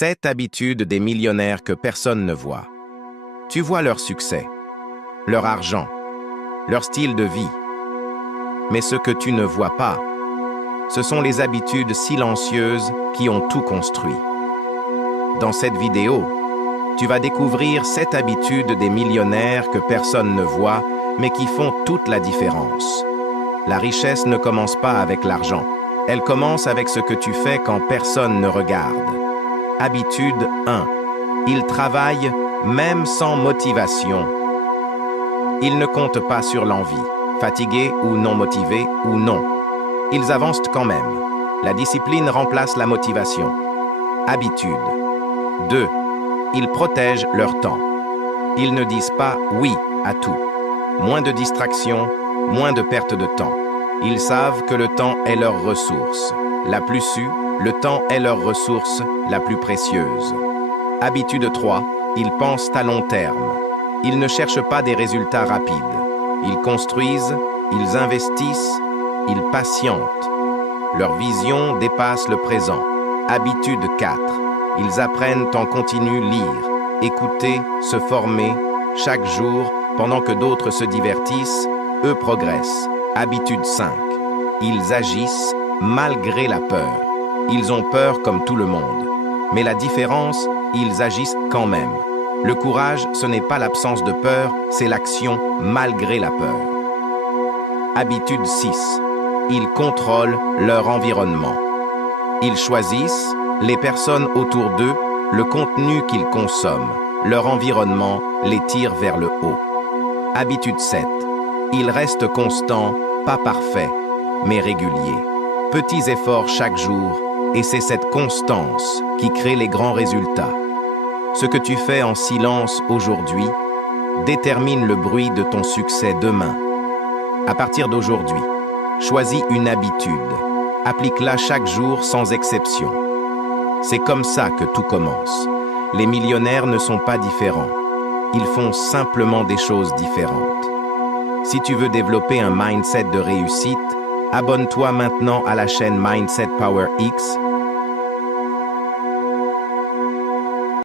7 habitudes des millionnaires que personne ne voit. Tu vois leur succès, leur argent, leur style de vie. Mais ce que tu ne vois pas, ce sont les habitudes silencieuses qui ont tout construit. Dans cette vidéo, tu vas découvrir 7 habitudes des millionnaires que personne ne voit, mais qui font toute la différence. La richesse ne commence pas avec l'argent. Elle commence avec ce que tu fais quand personne ne regarde. Habitude 1. Ils travaillent même sans motivation. Ils ne comptent pas sur l'envie, fatigués ou non motivés ou non. Ils avancent quand même. La discipline remplace la motivation. Habitude 2. Ils protègent leur temps. Ils ne disent pas oui à tout. Moins de distractions, moins de perte de temps. Ils savent que le temps est leur ressource. La plus sue, le temps est leur ressource la plus précieuse. Habitude 3. Ils pensent à long terme. Ils ne cherchent pas des résultats rapides. Ils construisent, ils investissent, ils patientent. Leur vision dépasse le présent. Habitude 4. Ils apprennent en continu lire, écouter, se former, chaque jour, pendant que d'autres se divertissent, eux progressent. Habitude 5. Ils agissent malgré la peur. Ils ont peur comme tout le monde. Mais la différence, ils agissent quand même. Le courage, ce n'est pas l'absence de peur, c'est l'action malgré la peur. Habitude 6. Ils contrôlent leur environnement. Ils choisissent, les personnes autour d'eux, le contenu qu'ils consomment. Leur environnement les tire vers le haut. Habitude 7. Ils restent constants, pas parfaits, mais réguliers. Petits efforts chaque jour, et c'est cette constance qui crée les grands résultats. Ce que tu fais en silence aujourd'hui détermine le bruit de ton succès demain. À partir d'aujourd'hui, choisis une habitude. Applique-la chaque jour sans exception. C'est comme ça que tout commence. Les millionnaires ne sont pas différents. Ils font simplement des choses différentes. Si tu veux développer un mindset de réussite, abonne-toi maintenant à la chaîne Mindset Power X